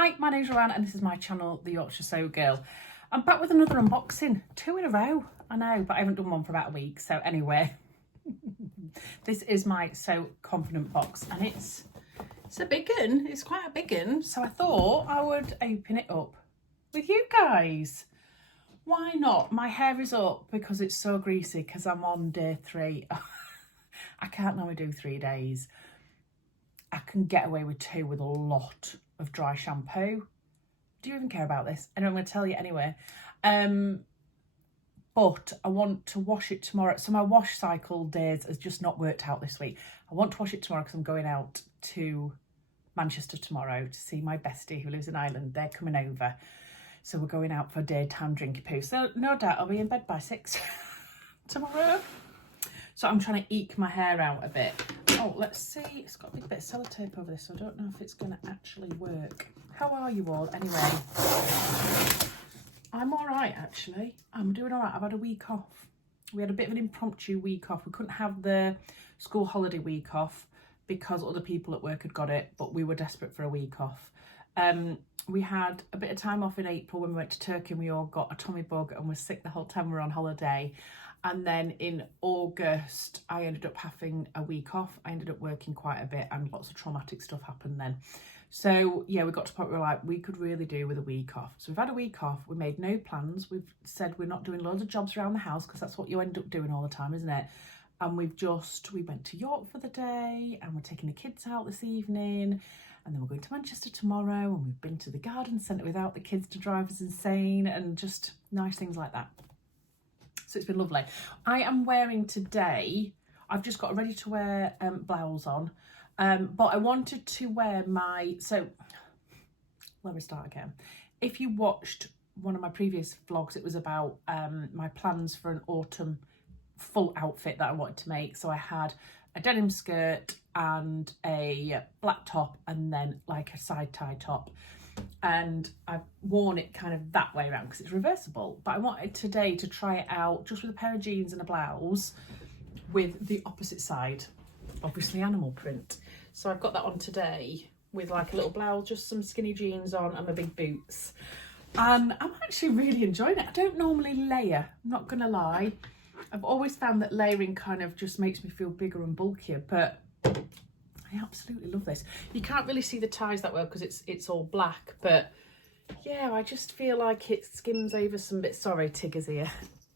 Hi, my name's Ruan and this is my channel, The Yorkshire Sew Girl. I'm back with another unboxing, 2 in a row. I know, but I haven't done one for about a week. So anyway, this is my Sew Confident box and it's a big one. It's quite a big one. So I thought I would open it up with you guys. Why not? My hair is up because it's so greasy because I'm on day 3. I can't normally do 3 days. I can get away with 2 with a lot of dry shampoo. Do you even care about this? And I'm going to tell you anyway. But I want to wash it tomorrow. So my wash cycle days has just not worked out this week. I want to wash it tomorrow because I'm going out to Manchester tomorrow to see my bestie who lives in Ireland. They're coming over. So we're going out for daytime drinky poo. So no doubt I'll be in bed by 6 tomorrow. So I'm trying to eke my hair out a bit. Oh, let's see. It's got a big bit of sellotape over this, so I don't know if it's going to actually work. How are you all? Anyway, I'm all right, actually. I'm doing all right. I've had a week off. We had a bit of an impromptu week off. We couldn't have the school holiday week off because other people at work had got it, but we were desperate for a week off. We had a bit of time off in April when we went to Turkey and we all got a tummy bug and were sick the whole time we were on holiday. And then in August, I ended up having a week off. I ended up working quite a bit and lots of traumatic stuff happened then. So yeah, we got to the point where we were like, we could really do with a week off. So we've had a week off. We made no plans. We've said we're not doing loads of jobs around the house because that's what you end up doing all the time, isn't it? And we went to York for the day and we're taking the kids out this evening. And then we're going to Manchester tomorrow and we've been to the garden centre without the kids to drive us insane and just nice things like that. So it's been lovely. I am wearing today, I've just got a ready to wear blouse on, but I wanted to wear so let me start again. If you watched one of my previous vlogs, it was about my plans for an autumn full outfit that I wanted to make. So I had a denim skirt and a black top and then like a side tie top. And I've worn it kind of that way around because it's reversible, but I wanted today to try it out just with a pair of jeans and a blouse with the opposite side, obviously animal print. So I've got that on today with like a little blouse, just some skinny jeans on and my big boots, and I'm actually really enjoying it. I don't normally layer, I'm not gonna lie. I've always found that layering kind of just makes me feel bigger and bulkier, but I absolutely love this. You can't really see the ties that well because it's all black, but yeah, I just feel like it skims over some bits. Sorry, Tigger's here.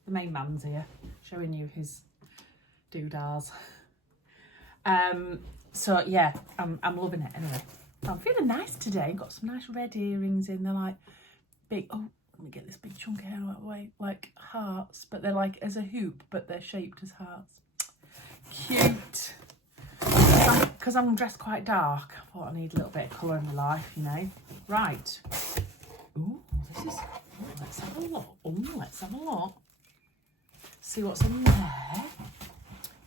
The main man's here, showing you his doodahs. So yeah, I'm loving it anyway. I'm feeling nice today. Got some nice red earrings in. They're like big. Oh, let me get this big chunk of hair out of the way. Like hearts, but they're like as a hoop, but they're shaped as hearts. Cute. Because I'm dressed quite dark, I thought I need a little bit of colour in my life, you know. Right. Ooh, this is... Ooh, let's have a look. Ooh, let's have a look. See what's in there.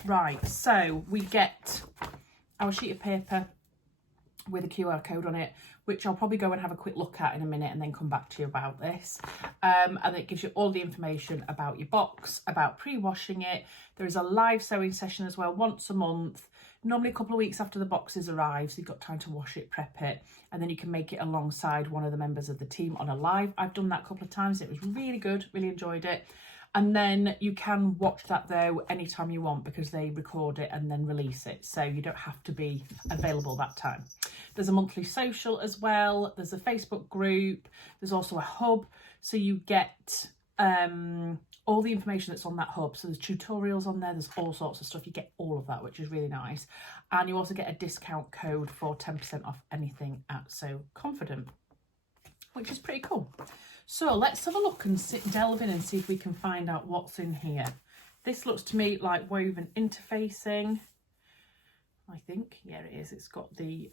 Right, so we get our sheet of paper with a QR code on it, which I'll probably go and have a quick look at in a minute and then come back to you about this. And it gives you all the information about your box, about pre-washing it. There is a live sewing session as well, once a month. Normally a couple of weeks after the boxes arrive, so you've got time to wash it, prep it, and then you can make it alongside one of the members of the team on a live. I've done that a couple of times. It was really good, really enjoyed it. And then you can watch that though anytime you want because they record it and then release it. So you don't have to be available that time. There's a monthly social as well. There's a Facebook group. There's also a hub. So you get all the information that's on that hub. So there's tutorials on there. There's all sorts of stuff. You get all of that, which is really nice. And you also get a discount code for 10% off anything at So Confident, which is pretty cool. So let's have a look and delve in and see if we can find out what's in here. This looks to me like woven interfacing, I think. Yeah, it is. It's got the,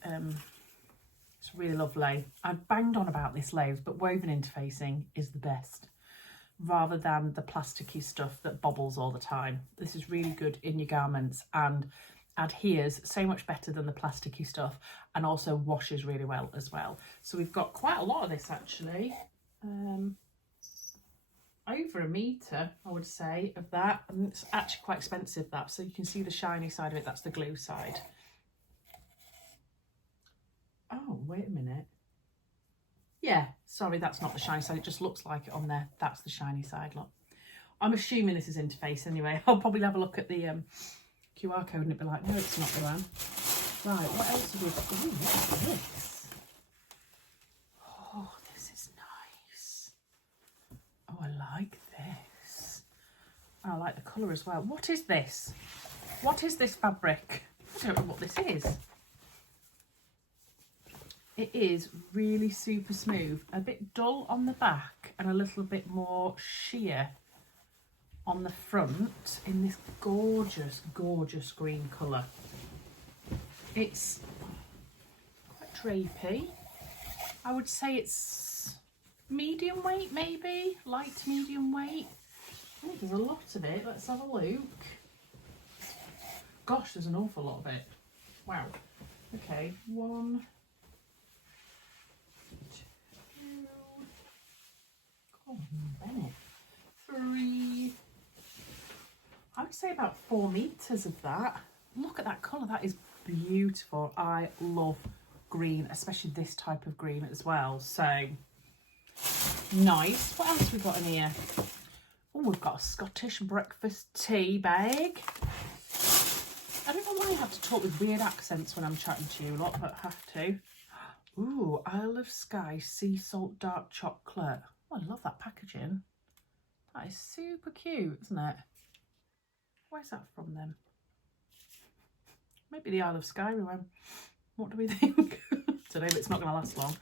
it's really lovely. I banged on about this loads, but woven interfacing is the best rather than the plasticky stuff that bobbles all the time. This is really good in your garments and adheres so much better than the plasticky stuff and also washes really well as well. So we've got quite a lot of this actually. Over a metre, I would say, of that, and it's actually quite expensive that, so you can see the shiny side of it. That's the glue side. Oh, wait a minute. Yeah, sorry, that's not the shiny side. It just looks like it on there. That's the shiny side, look. I'm assuming this is Interface anyway. I'll probably have a look at the QR code and it'll be like, no, it's not Ruan. Right, what else have we got? Ooh, what's this? Oh, this is nice. Oh, I like this. I like the colour as well. What is this? What is this fabric? I don't know what this is. It is really super smooth, a bit dull on the back and a little bit more sheer on the front in this gorgeous, gorgeous green colour. It's quite drapey. I would say it's medium weight, maybe, light medium weight. Oh, there's a lot of it. Let's have a look. Gosh, there's an awful lot of it. Wow. Okay, 1, 2, come on, Bennett. 3. I would say about 4 meters of that. Look at that colour. That is beautiful. I love green, especially this type of green as well. So nice. What else have we got in here? Oh, we've got a Scottish breakfast tea bag. I don't know why I have to talk with weird accents when I'm chatting to you lot, but I have to. Ooh, Isle of Skye sea salt dark chocolate. Oh, I love that packaging. That is super cute, isn't it? Where's that from then? Maybe the Isle of Skye, Ruan. What do we think? Today, but it's not going to last long.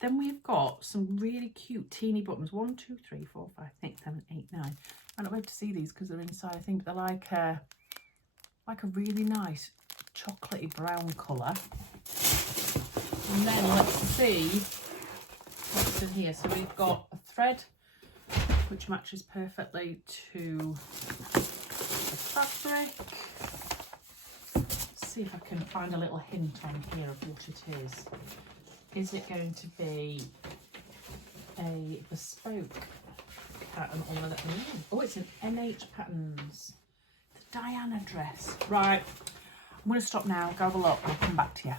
Then we've got some really cute teeny buttons. 1, 2, 3, 4, 5, 6, 7, 8, 9. I'm not able to see these because they're inside. I think they're like a really nice chocolatey brown colour. And then let's see what's in here. So we've got a thread which matches perfectly to the fabric. Let's see if I can find a little hint on here of what it is. Is it going to be a bespoke pattern or whether, oh, it's an NH Patterns, the Diana dress. Right, I'm going to stop now, go have a look, I'll come back to you.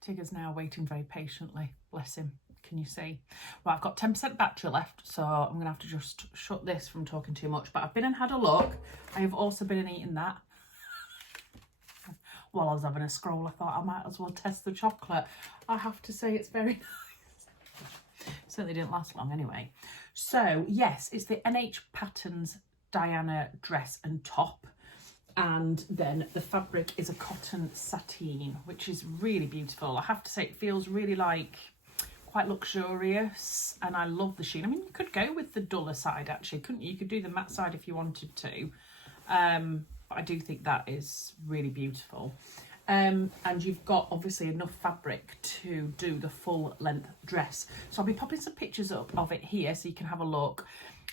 Tigger's now waiting very patiently, bless him. Can you see? Right, I've got 10% battery left, so I'm going to have to just shut this from talking too much. But I've been and had a look. I have also been and eaten that. While I was having a scroll, I thought I might as well test the chocolate. I have to say it's very nice. Certainly didn't last long anyway. So, yes, it's the NH Patterns Diana dress and top. And then the fabric is a cotton sateen, which is really beautiful. I have to say it feels really like quite luxurious, and I love the sheen. I mean, you could go with the duller side actually, couldn't you? You could do the matte side if you wanted to. But I do think that is really beautiful. And you've got obviously enough fabric to do the full length dress. So I'll be popping some pictures up of it here so you can have a look.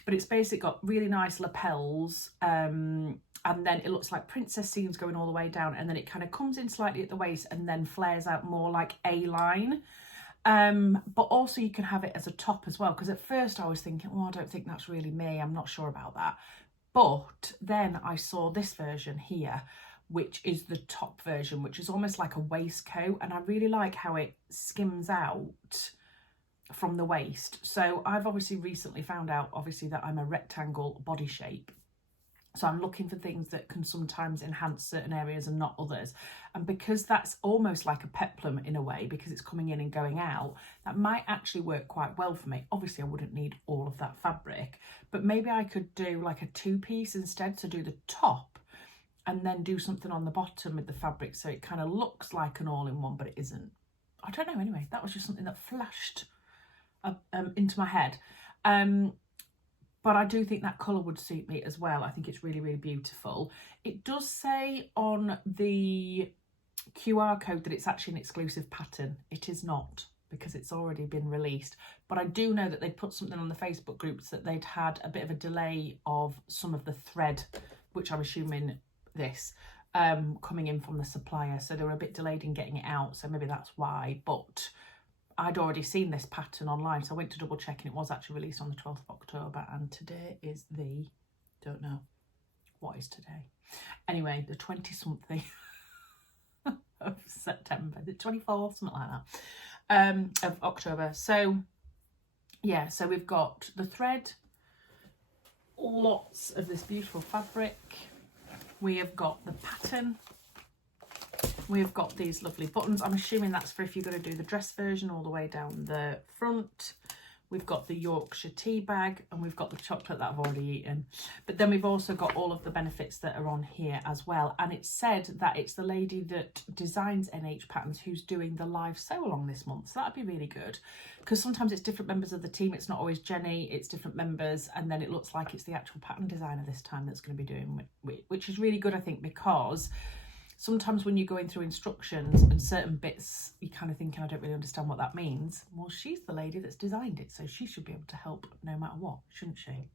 But it's basically got really nice lapels, and then it looks like princess seams going all the way down, and then it kind of comes in slightly at the waist and then flares out more like A-line. But also you can have it as a top as well, because at first I was thinking, oh, I don't think that's really me, I'm not sure about that. But then I saw this version here, which is the top version, which is almost like a waistcoat, and I really like how it skims out from the waist. So I've obviously recently found out that I'm a rectangle body shape. So I'm looking for things that can sometimes enhance certain areas and not others. And because that's almost like a peplum in a way, because it's coming in and going out, that might actually work quite well for me. Obviously, I wouldn't need all of that fabric, but maybe I could do like a 2-piece instead. So do the top and then do something on the bottom with the fabric. So it kind of looks like an all-in-one, but it isn't. I don't know. Anyway, that was just something that flashed into my head. But I do think that colour would suit me as well. I think it's really, really beautiful. It does say on the QR code that it's actually an exclusive pattern. It is not, because it's already been released. But I do know that they'd put something on the Facebook groups that they'd had a bit of a delay of some of the thread, which I'm assuming this, coming in from the supplier. So they were a bit delayed in getting it out. So maybe that's why. But I'd already seen this pattern online, so I went to double check, and it was actually released on the 12th of October, and today is the, don't know, what is today? Anyway, the 20-something of September, the 24th, something like that, of October. So yeah, so we've got the thread, lots of this beautiful fabric. We have got the pattern. We've got these lovely buttons. I'm assuming that's for if you're going to do the dress version all the way down the front. We've got the Yorkshire tea bag, and we've got the chocolate that I've already eaten. But then we've also got all of the benefits that are on here as well. And it's said that it's the lady that designs NH Patterns who's doing the live sew along this month. So that'd be really good, because sometimes it's different members of the team. It's not always Jenny, it's different members. And then it looks like it's the actual pattern designer this time that's going to be doing it, which is really good, I think, because sometimes when you're going through instructions and certain bits, you're kind of thinking, I don't really understand what that means. Well, she's the lady that's designed it, so she should be able to help no matter what, shouldn't she?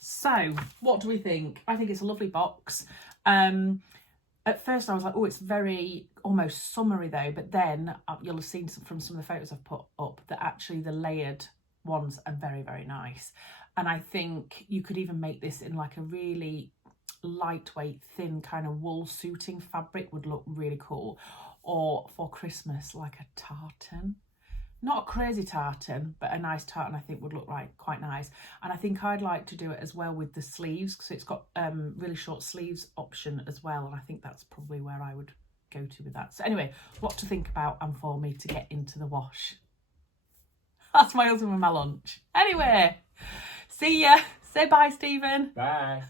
So, what do we think? I think it's a lovely box. At first I was like, oh, it's very almost summery though, but then you'll have seen from some of the photos I've put up that actually the layered ones are very, very nice. And I think you could even make this in like a really lightweight, thin kind of wool suiting fabric would look really cool. Or for Christmas, like a tartan. Not a crazy tartan, but a nice tartan I think would look like quite nice. And I think I'd like to do it as well with the sleeves, because it's got really short sleeves option as well. And I think that's probably where I would go to with that. So anyway, what to think about and for me to get into the wash. That's my husband with my lunch. Anyway, see ya. Say bye, Stephen. Bye.